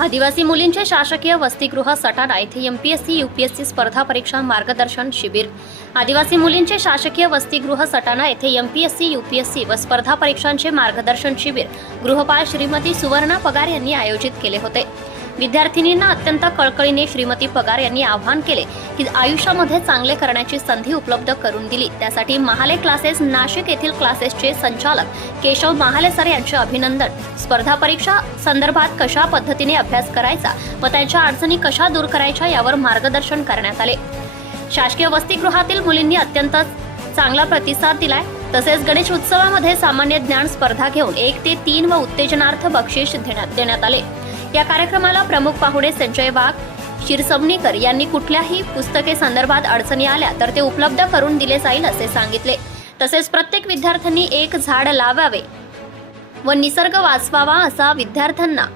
आदिवासी मुलींचे शासकीय वसतिगृह सटाणा येथे M P S C U P S C स्पर्धा परीक्षा मार्गदर्शन शिबिर. आदिवासी मुलींचे शासकीय वसतिगृह सटाणा येथे M P S C U P S C व स्पर्धा परीक्षांचे मार्गदर्शन शिबिर. गृहपाल श्रीमती सुवर्णा पगार यांनी आयोजित केले होते. विद्यार्थिनींना अत्यंत कळकळीने श्रीमती पगार यांनी आवाहन केले की आयुष्यामध्ये चांगले करण्याची संधी उपलब्ध करून दिली. त्यासाठी महाले क्लासेस नाशिक येथील क्लासेसचे संचालक केशव महाले सर यांचे अभिनंदन. स्पर्धा परीक्षा संदर्भात कशा पद्धतीने अभ्यास करायचा व त्यांच्या अडचणी कशा दूर करायच्या यावर मार्गदर्शन करण्यात आले. शासकीय वसतिगृहातील मुलींनी अत्यंत चांगला प्रतिसाद दिलाय. तसेच गणेश उत्सवामध्ये सामान्य ज्ञान स्पर्धा घेऊन एक ते तीन व उत्तेजनार्थ बक्षीस देण्यात देण्यात आले. या कार्यक्रमाला प्रमुख पाहुणे संजय वाघ शिरसमनीकर यांनी कुठल्याही पुस्तके संदर्भात अडचणी आल्या तर ते उपलब्ध करून दिले जाईल असे सांगितले. तसेच प्रत्येक विद्यार्थ्यांनी एक झाड लावावे व निसर्ग वाचवावा असा विद्यार्थ्यांना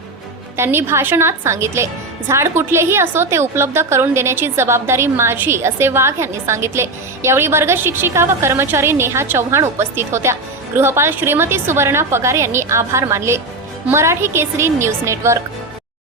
त्यांनी भाषणात सांगितले. झाड कुठलेही असो ते उपलब्ध करून देण्याची जबाबदारी माझी असे वाघ यांनी सांगितले. यावेळी वर्ग शिक्षिका व कर्मचारी नेहा चव्हाण उपस्थित होत्या. गृहपाल श्रीमती सुवर्णा पगार यांनी आभार मानले. Marathi Kesari news network